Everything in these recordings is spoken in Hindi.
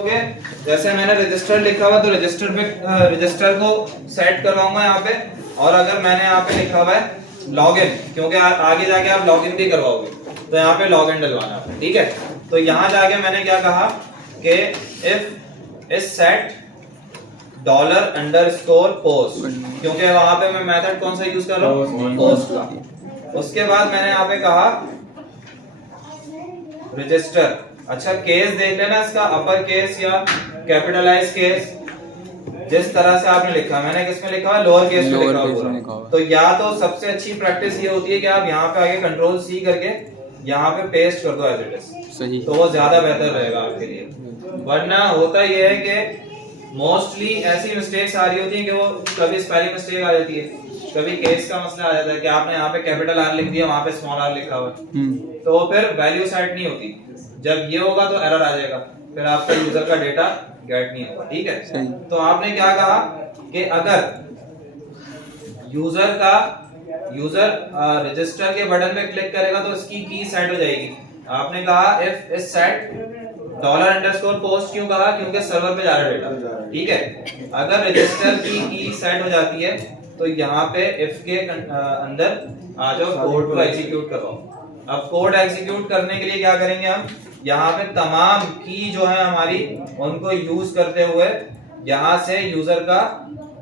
ओके, जैसे मैंने रजिस्टर लिखा हुआ तो रजिस्टर पे रजिस्टर को सेट करवाऊंगा यहाँ पे। और अगर मैंने यहाँ पे लिखा हुआ है लॉगिन, क्योंकि आगे जाके आप लॉगिन भी करवाओगे तो यहाँ पे लॉगिन डलवाना है, ठीक है। तो यहाँ जाके मैंने क्या कहा कि इफ इज सेट $_post, क्योंकि वहां पे मैं मेथड कौन सा यूज कर रहा हूँ, पोस्ट का। उसके बाद मैंने यहाँ पे कहा रजिस्टर। अच्छा, केस देख लेना इसका, अपर केस या कैपिटलाइज केस, जिस तरह से आपने लिखा। मैंने किस में लिखा है, लोअर केस में लिखा हुआ। तो या तो सबसे अच्छी प्रैक्टिस ये होती है कि आप यहाँ पे आगे कंट्रोल सी करके यहाँ पे पेस्ट कर दो एज इट इज, सही, तो वो ज्यादा बेहतर रहेगा आपके लिए। वरना होता ये है कि मोस्टली ऐसी मिस्टेक्स आ रही होती हैं कि वो कभी स्पेलिंग मिस्टेक आ जाती है, कभी केस का मसला आ जाता है कि आपने यहाँ पे कैपिटल आर लिख दिया, वहां पे स्मॉल आर लिखा हुआ है, तो फिर वैल्यू सेट नहीं होती। जब ये होगा तो एरर आ जाएगा, फिर आपका यूजर का डेटा गेट नहीं होगा, ठीक है। तो आपने क्या कहा कि अगर यूजर रजिस्टर के बटन पे क्लिक करेगा तो इसकी की सेट हो जाएगी। आपने कहा इफ इज सेट $_post, क्यों कहा, क्योंकि सर्वर पे जा रहा है डेटा, ठीक है। अगर रजिस्टर की सेट हो जाती है तो यहाँ पे इफ के अंदर आ जाओ, कोड को एग्जीक्यूट करवाओ। अब कोड एग्जीक्यूट करने के लिए क्या करेंगे हम, यहाँ पे तमाम की जो है हमारी, उनको यूज करते हुए यहाँ से यूजर का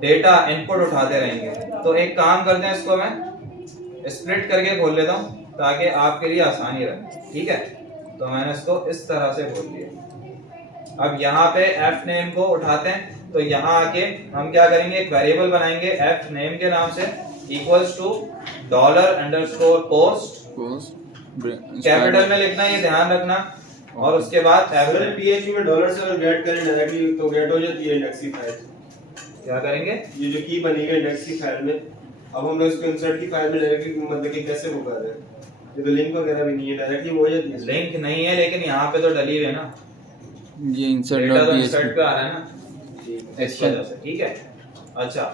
डेटा इनपुट उठाते रहेंगे। तो एक काम करते हैं, इसको मैं स्प्लिट करके खोल लेता हूँ ताकि आपके लिए आसानी रहे, ठीक है। तो मैंने इसको इस तरह से खोल लिया। अब यहाँ पे एफ नेम को उठाते हैं, तो यहाँ आके हम क्या करेंगे, एक वेरिएबल बनाएंगे एफ नेम के नाम से, इक्वल्स टू $_post, कैपिटल में लिखना, ये ध्यान रखना। और उसके बाद अगर पीएचपी में डॉलर से अगर गेट करें डायरेक्टली तो गेट हो जाती है इंडेक्स की फाइल। क्या करेंगे, ये जो की बनी है इंडेक्स की फाइल में, अब हम लोग इसको इंसर्ट की फाइल में डायरेक्टली मतलब कि कैसे वो कर रहे हैं, ये तो लिंक वगैरह भी नहीं है, डायरेक्टली हो जाती है। लिंक नहीं है लेकिन यहाँ पे तो डली हुई है ना, ये इंसर्ट पे आ रहा है ना, इस वजह से, ठीक है। अच्छा,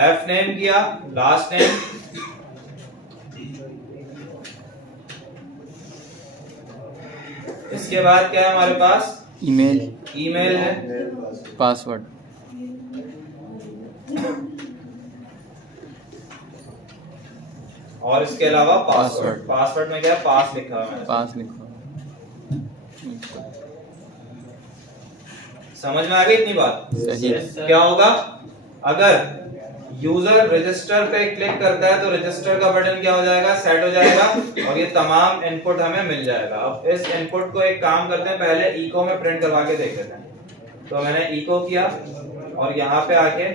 एफ नेम किया, लास्ट नेम, इसके बाद क्या है हमारे पास, ईमेल है, पासवर्ड, और इसके अलावा पासवर्ड। पासवर्ड में क्या है, पास लिखा हुआ है, पास लिखा। समझ में आ गई इतनी बात? सही। क्या होगा, अगर यूजर रजिस्टर पे क्लिक करता है तो रजिस्टर का बटन क्या हो जाएगा, सेट हो जाएगा, और ये तमाम इनपुट हमें मिल जाएगा। अब इस इनपुट को एक काम करते हैं, पहले इको में प्रिंट करवा के देख लेते हैं। तो मैंने इको किया और यहाँ पे आके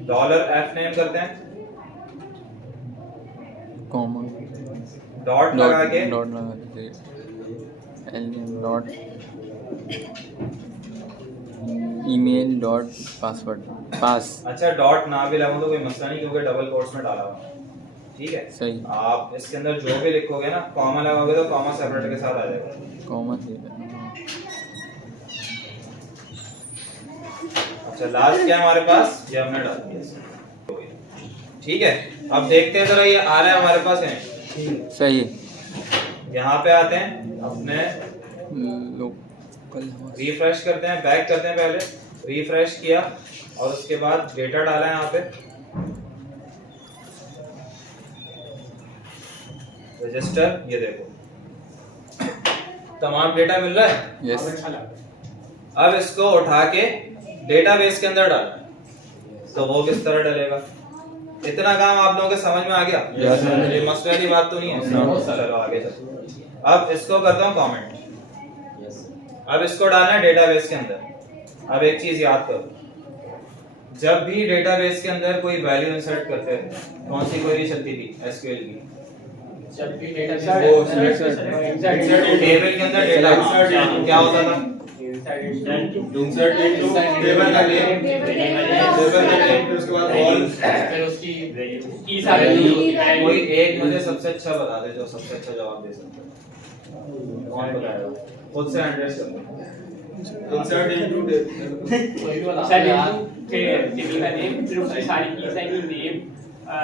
$f नेम करते हैं, कॉमा, डॉट लगा के डॉट ईमेल डॉट पासवर्ड पास। अच्छा, डॉट ना भी लगाऊं तो कोई मसला नहीं, क्योंकि डबल कोट्स में डाला हुआ, ठीक है। सही। आप इसके अंदर जो भी लिखोगे ना, कॉमा लगाओगे तो कॉमा सेपरेट के साथ आ जाएगा, कॉमा। अच्छा, लास्ट क्या है हमारे पास, ये हमने डाल दिया, ठीक है। अब देखते हैं जरा, ये आ रहा है हमारे पास है, सही। यहाँ पे आते हैं, अपने रिफ्रेश करते हैं, बैक करते हैं, पहले रिफ्रेश किया और उसके बाद डेटा डाला है यहाँ पे, रजिस्टर, ये देखो तमाम डेटा मिल रहा है। यस। अब इसको उठा के डेटाबेस के अंदर डालना, तो वो किस तरह डलेगा, इतना काम आप लोगों के समझ में आ गया? ये मसले वाली बात तो नहीं है। चलो आगे चलते। अब इसको करता हूँ कमेंट, अब इसको डालना है डेटाबेस के अंदर। अब एक चीज याद करो, जब भी डेटाबेस के अंदर कोई वैल्यू इंसर्ट करते हैं, कौन सी क्वेरी चलती थी एसक्यूएल की, जब भी डेटा टेबल के अंदर डेटा क्या होता था, इंसर्ट इनटू टेबल का नेम, टेबल का नेम, उसके बाद ऑल, फिर उसकी की सारी। कोई एक मुझे सबसे अच्छा बता दे जो सबसे अच्छा जवाब दे सकता है, कौन बताएगा, खुद से एड्रेस कर दो। इंसर्ट इनटू टेबल का नेम, फिर उसकी सारी कीज आएंगी, नेम,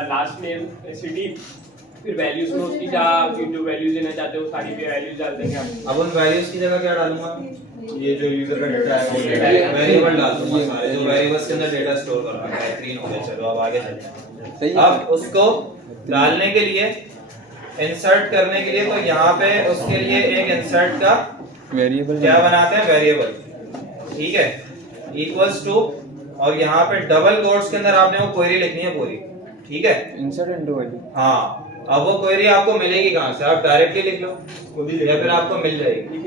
लास्ट नेम, सिटी, फिर वैल्यूज में उसकी क्या जो वैल्यूज देना चाहते हो सारी भी वैल्यूज डाल देंगे आप। अब उन वैल्यूज की जगह क्या डालूंगा? ये जो यूजर का डेटा है वो वेरिएबल डाल दूंगा सारे जो वेरिएबल्स के अंदर डेटा स्टोर कर रहा है। बेहतरीन हो गया। चलो अब आगे चलते हैं। अब उसको डालने के लिए, इंसर्ट करने के लिए, तो यहाँ पे उसके लिए एक इंसर्ट का वेरिएबल क्या बनाते हैं? वेरिएबल। ठीक है, इक्वल्स टू, और यहाँ पे डबल कोट्स के अंदर आपने वो क्वेरी लिखनी है पूरी। ठीक है, इंसर्ट इनटू वैल्यू। हाँ। अब वो क्वेरी आपको मिलेगी कहाँ से? आप डायरेक्टली लिख लो खुद ही या फिर आपको मिल जाएगी।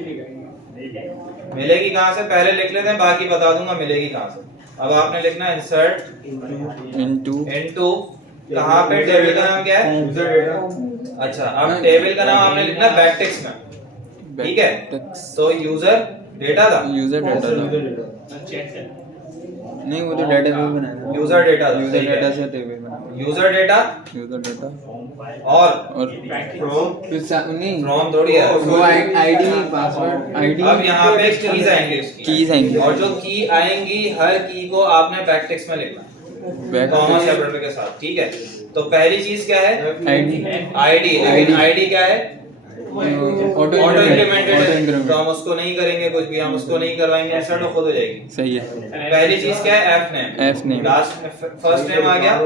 मिलेगी कहाँ से पहले लिख लेते हैं, बाकी बता दूंगा मिलेगी कहाँ से। अब आपने लिखना है इंसर्ट इनटू, कहाँ पे? टेबल का नाम क्या है? User data. अच्छा, अब टेबल का नाम आपने लिखना बैकटिक्स में। ठीक है, तो यूजर डेटा था, यूजर डेटा था। यूजर डेटा नहीं, वो तो डेटाबेस बनाया। यूजर डेटा था। यूजर डेटा से टेबल बना। यूजर डेटा यूजर डेटा और फ्रॉम नहीं, फ्रॉम थोड़ी है। वो आईडी पासवर्ड आईडी। अब यहाँ पे कीज आएंगी उसकी, कीज आएंगी। और जो की आएंगी हर की को आपने बैकटिक्स में लिखना है, कॉमा सेपरेटर के साथ। ठीक है, तो पहली चीज क्या है? आईडी। आईडी। लेकिन आईडी क्या है? ऑटो ऑटो इंप्लीमेंटेड है, तो इंक्रीमेंट। हम उसको नहीं करेंगे, कुछ भी हम उसको नहीं करवाएंगे, इंसर्ट खुद हो जाएगी। सही है। पहली चीज क्या है? F name. F name. Last first name आ गया,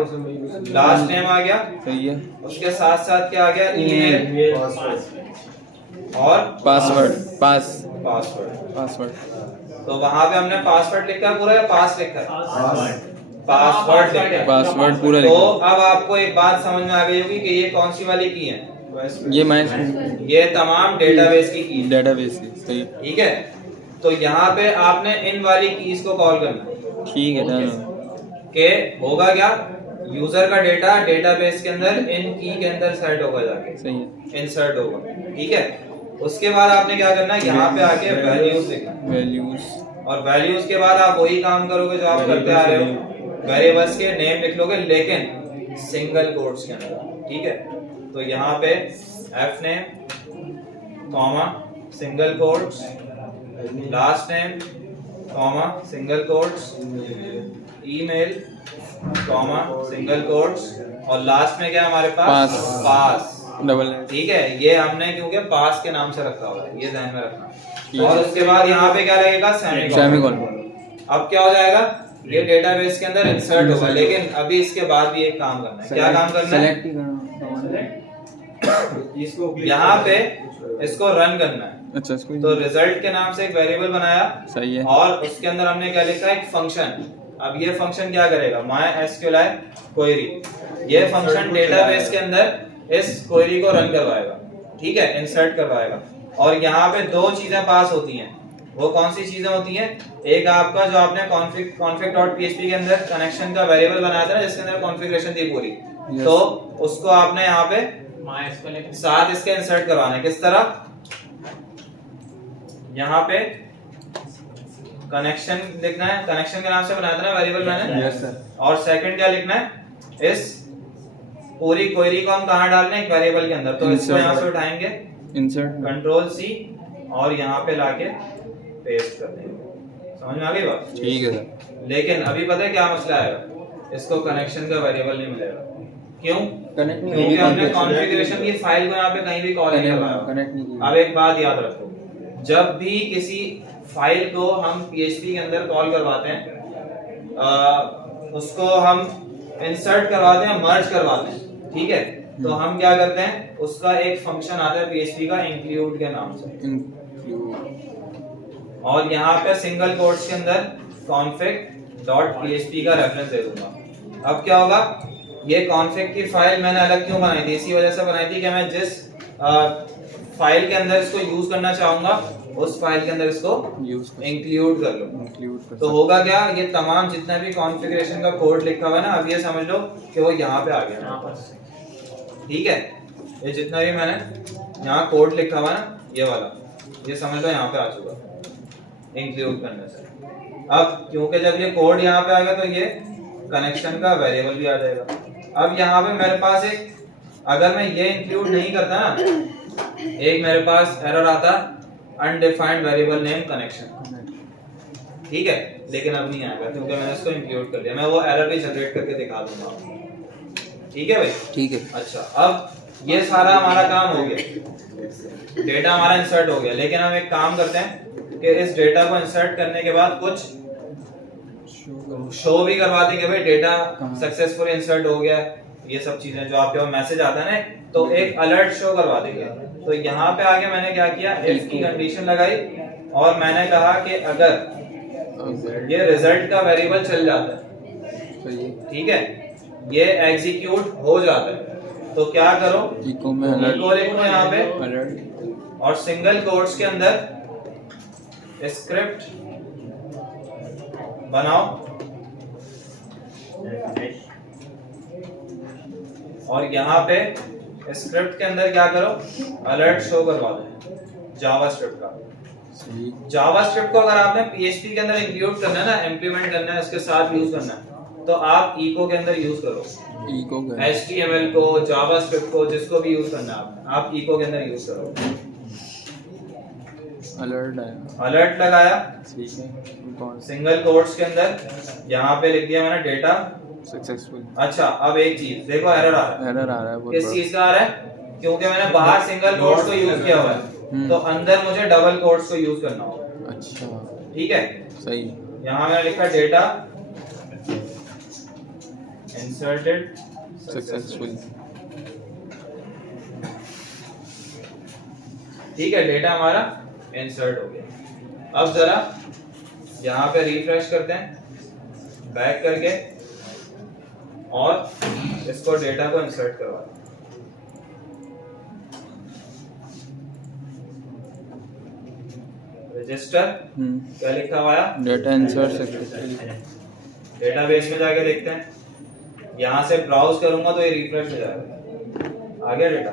लास्ट नेम आ गया, सही है। उसके साथ साथ क्या आ गया? ईमेल और पासवर्ड पासवर्ड। पासवर्ड तो वहां पे हमने पासवर्ड लिखा है पूरा या पास लिखा है? पासवर्ड लिखा है। पासवर्ड पूरा तो लिखा। अब आपको एक बात समझ में आ गई होगी कि ये कौन सी वाली की है? ये माय ये तमाम डेटाबेस की की है। डेटाबेस की। सही है। ठीक है, तो यहाँ पे आपने इन वाली कीज को कॉल करना है ठीक है डन। कि होगा क्या? यूजर का डेटा डेटाबेस के अंदर इन की के अंदर सेट होगा, जाके सही है। इंसर्ट होगा। ठीक है, उसके बाद आपने क्या करना है? यहाँ पे आके वैल्यूज लिखना है, वैल्यूज। और वैल्यूज के बाद आप वही काम करोगे जो आप करते आ रहे हो। वेरिएबल्स के नेम लिख लोगे, लेकिन सिंगल कोट्स के अंदर। ठीक है, तो यहाँ पे F name comma single quotes, last name comma single quotes, email comma single quotes, और लास्ट में क्या हमारे पास? पास। डबल। ठीक है, ये हमने क्योंकि पास के नाम से रखा हुआ है, ये ध्यान में रखना। ठीक और है। उसके बाद यहाँ पे क्या लगेगा? सेमीकोलन। अब क्या हो जाएगा? ये डेटाबेस के अंदर इंसर्ट होगा, लेकिन अभी इसके बाद भी एक काम करना है। क्या काम करना है? सेलेक्ट ही करना। इसको यहाँ पे इसको रन करना है। अच्छा, इसको तो रिजल्ट के नाम से एक वेरिएबल बनाया, सही है। और उसके अंदर हमने क्या लिखा है? एक फंक्शन। अब ये फंक्शन क्या करेगा? MySQL query. ये फंक्शन डेटाबेस के अंदर इस क्वेरी को रन करवाएगा। ठीक है, इंसर्ट करवाएगा। और यहाँ पे दो चीजें पास होती हैं। वो कौन सी चीजें होती हैं? एक आपका जो आपने config.php के अंदर कनेक्शन का वेरिएबल बनाया था ना, जिसके अंदर कॉन्फ़िगरेशन थी पूरी, तो उसको आपने यहाँ पे साथ इसके इंसर्ट करवाना है। किस तरह? यहाँ पे कनेक्शन लिखना है, कनेक्शन के नाम से बनाया था ना वेरिएबल मैंने। Yes sir. और सेकंड क्या लिखना है? इस पूरी क्वेरी को हम कहाँ डालना है? एक वेरिएबल के अंदर। तो इसको यहाँ से उठाएंगे, इंसर्ट Ctrl+C, और यहाँ पे लाके पेस्ट कर देंगे। समझ में आ गई बात? ठीक है सर। लेकिन अभी पता है क्या मसला आएगा? इसको कनेक्शन का वेरिएबल नहीं मिलेगा। क्यों? कनेक्ट नहीं क्योंकि हमने होगी। कॉन्फ़िगरेशन की फाइल को यहाँ पे कहीं भी कॉल नहीं करवाया। कनेक्ट नहीं अब एक बात याद रखो, जब भी किसी फाइल को हम PHP के अंदर कॉल करवाते हैं, उसको हम इंसर्ट करवाते हैं, मर्ज करवाते हैं। ठीक है, तो हम क्या करते हैं? उसका एक फंक्शन आता है PHP का इंक्लूड के नाम से, और यहाँ पे सिंगल कोट्स के अंदर config.php का रेफरेंस दे दूंगा। अब क्या होगा? ये config की फाइल मैंने अलग क्यों बनाई थी? इसी वजह से बनाई थी कि मैं जिस फाइल के अंदर इसको यूज करना चाहूंगा, उस फाइल के अंदर इसको इंक्लूड कर लो। तो होगा क्या? ये तमाम जितना भी कॉन्फ़िगरेशन का कोड लिखा हुआ है ना, अब ये समझ लो कि वो यहाँ पे आ गया। ठीक है, ये जितना भी मैंने यहाँ कोड लिखा हुआ है ना, ये वाला, ये समझ लो यहाँ पे आ चुका इंक्लूड करने से। अब क्योंकि जब ये कोड यहाँ पे आ गया, तो ये कनेक्शन का वेरिएबल भी आ जाएगा। अब यहाँ पे मेरे पास एक, अगर मैं ये इंक्लूड नहीं करता ना, एक मेरे पास एरर आता अनडिफाइंड वेरिएबल नेम कनेक्शन। ठीक है, लेकिन अब नहीं आएगा क्योंकि मैंने इसको इंक्लूड कर लिया। मैं वो एरर भी जनरेट करके दिखा दूंगा। ठीक है भाई? ठीक है। अच्छा, अब ये सारा हमारा काम हो गया, डेटा हमारा इंसर्ट हो गया। लेकिन हम एक काम करते हैं कि इस डेटा को इंसर्ट करने के बाद कुछ शो भी करवा देंगे, भाई डेटा सक्सेसफुल इंसर्ट हो गया, ये सब चीजें जो आपके पास मैसेज आता है ना, तो एक अलर्ट शो करवा देंगे। तो यहाँ पे आगे मैंने क्या किया, इफ की कंडीशन लगाई और मैंने कहा कि अगर ये रिजल्ट का वेरिएबल चल जाता है, ठीक है, ये एग्जीक्यूट हो जाता है, तो क्या करो, इको में इको लिखो यहाँ पे अलर्ट और सिंगल कोट्स के अंदर स्क्रिप्ट बनाओ और यहाँ पे स्क्रिप्ट के अंदर क्या करो, अलर्ट शो करवा दो जावास्क्रिप्ट का। सही जावास्क्रिप्ट को अगर आपने PHP के अंदर इंक्लूड करना है ना, इम्प्लीमेंट करना है, उसके साथ यूज करना है, तो आप इको के अंदर यूज करो। इको कर HTML को, जावास्क्रिप्ट को, जिसको भी यूज करना है आप इको के अंदर यूज करो। अलर्ट आया अलर्ट लगाया ठीक है कौन सिंगल कोट्स के अंदर, यहाँ पे लिख दिया मैंने डेटा। सक्सेसफुल अच्छा अब एक चीज देखो, एरर आ रहा है। एरर आ रहा है बहुत किस चीज का आ रहा है, क्योंकि मैंने बाहर सिंगल कोट्स को यूज किया हुआ है, तो अंदर मुझे डबल कोट्स को यूज करना होगा। बड़ा। अच्छा ठीक है, सही यहाँ मैंने लिखा डेटा इंसर्टेड सक्सेसफुल ठीक है, डेटा हमारा इंसर्ट हो गया। अब जरा यहाँ पे रिफ्रेश करते हैं बैक करके और इसको डेटा को इंसर्ट करवा दें। रजिस्टर क्या लिखा हुआ है, डेटा इंसर्ट सक्सेसफुल डेटाबेस में जाके देखते हैं। यहाँ से ब्राउज करूंगा तो ये रिफ्रेश हो जाएगा, आ गया डेटा।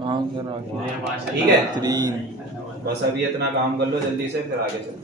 हाँ सर आ गया ठीक है, 3 बस अभी इतना काम कर लो जल्दी से, फिर आगे चलो।